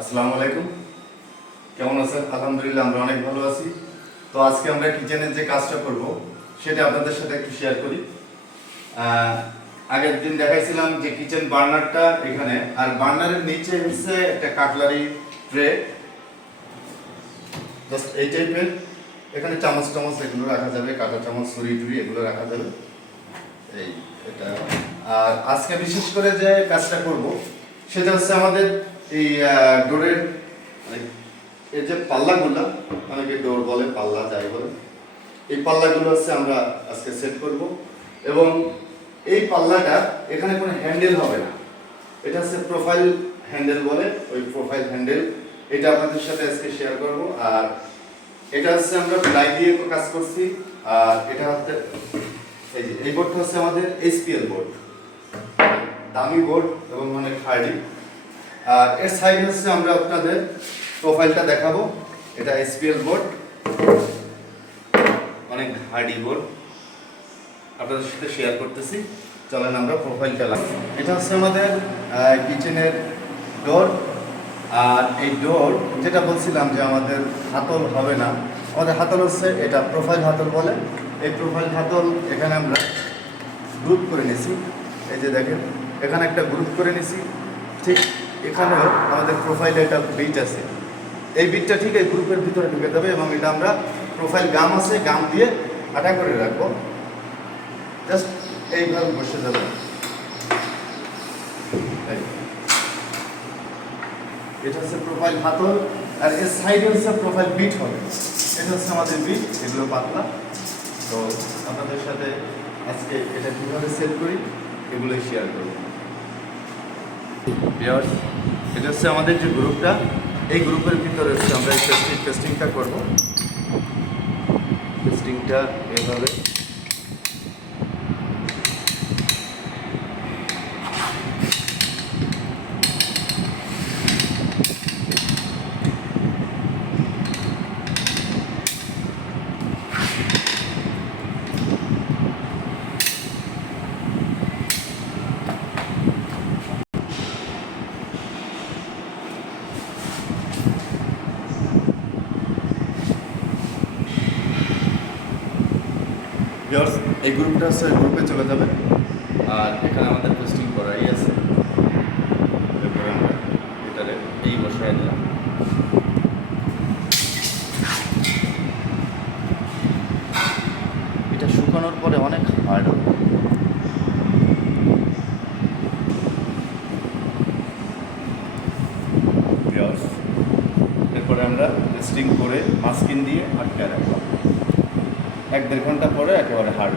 আসসালামু আলাইকুম। কেমন আছেন? আলহামদুলিল্লাহ, আমরা অনেক ভালো আছি। তো আজকে আমরা কিচেনের যে কাজটা করব, সেটা আপনাদের সাথে একটু শেয়ার করি। আগের দিন দেখাইছিলাম যে কিচেন বার্নারটা এখানে, আর বার্নারের নিচে হচ্ছে একটা কাটলারি ট্রে জাস্ট এই টাইপের এখানে চামচ টামচ এগুলো রাখা যাবে কাঁটা চামচ ছুরি টুরি এগুলো রাখা যাবে। এই, এটা। আর আজকে বিশেষ করে যে কাজটা করব, সেটা হচ্ছে আমাদের এই ডোরের মানে এর যে পাল্লাগুলো, অনেকে ডোর বলে পাল্লা, যাই বলে এই পাল্লাগুলো হচ্ছে আমরা আজকে সেট করব। এবং এই পাল্লাটা এখানে কোনো হ্যান্ডেল হবে না। এটা হচ্ছে প্রোফাইল হ্যান্ডেল বলে, ওই প্রোফাইল হ্যান্ডেল এটা আপনাদের সাথে আজকে শেয়ার করব। আর এটা হচ্ছে আমরা প্লাই দিয়ে কাজ করছি। আর এটা হচ্ছে, এই যে, এই বোর্ডটা হচ্ছে আমাদের এইচপিএল বোর্ড দামি বোর্ড এবং অনেক হার্ডি আর এর সাইড হচ্ছে আমরা আপনাদের প্রোফাইলটা দেখাবো। এটা এইচপিএল বোর্ড অনেক হার্ডি বোর্ড আপনাদের সাথে শেয়ার করতেছি। চলেন আমরা প্রোফাইলটা লাগাই। এটা হচ্ছে আমাদের কিচেনের ডোর আর এই ডোর যেটা বলছিলাম যে আমাদের হাতল হবে না, আমাদের হাতল হচ্ছে এটা প্রোফাইল হাতল বলে। এই প্রোফাইল হাতল এখানে আমরা গ্রুপ করে নিছি। এই যে দেখেন, এখানে একটা গ্রুপ করে নিছি। ঠিক এখানেও আমাদের প্রোফাইলে একটা বিট আছে। এই বিটটা ঠিক এই গ্রুপের ভিতরে ঢুকে যাবে এবং এটা আমরা প্রোফাইল গাম আছে গাম দিয়ে আটা করে রাখব। জাস্ট এইভাবে বসে যাবে। এটা হচ্ছে প্রোফাইল হাতল আর এর সাইডে হচ্ছে প্রোফাইল বিট হবে। এটা হচ্ছে আমাদের বিট এগুলো পাতলা। তো আপনাদের সাথে আজকে এটা কীভাবে সেট করি, এগুলোই শেয়ার করব। ভিউয়ার্স এটা হচ্ছে আমাদের যে গ্রুপটা, এই গ্রুপের ভিতরে হচ্ছে আমরা এই টেস্টিং টেস্টিংটা করব। টেস্টিংটা এভাবে ভিউয়ার্স, এই গ্রুপটা হচ্ছে গ্রুপে চলে যাবে। আর এখানে আমাদের টেস্টিং করাই আছে। এরপরে আমরা এটারে এই বসায় দিলাম। এটা শুকানোর পরে অনেক হার্ড এরপরে আমরা টেস্টিং করে মাস্কিন দিয়ে আটকে রাখলাম এক দেড় ঘণ্টা পরে একেবারে হার্ড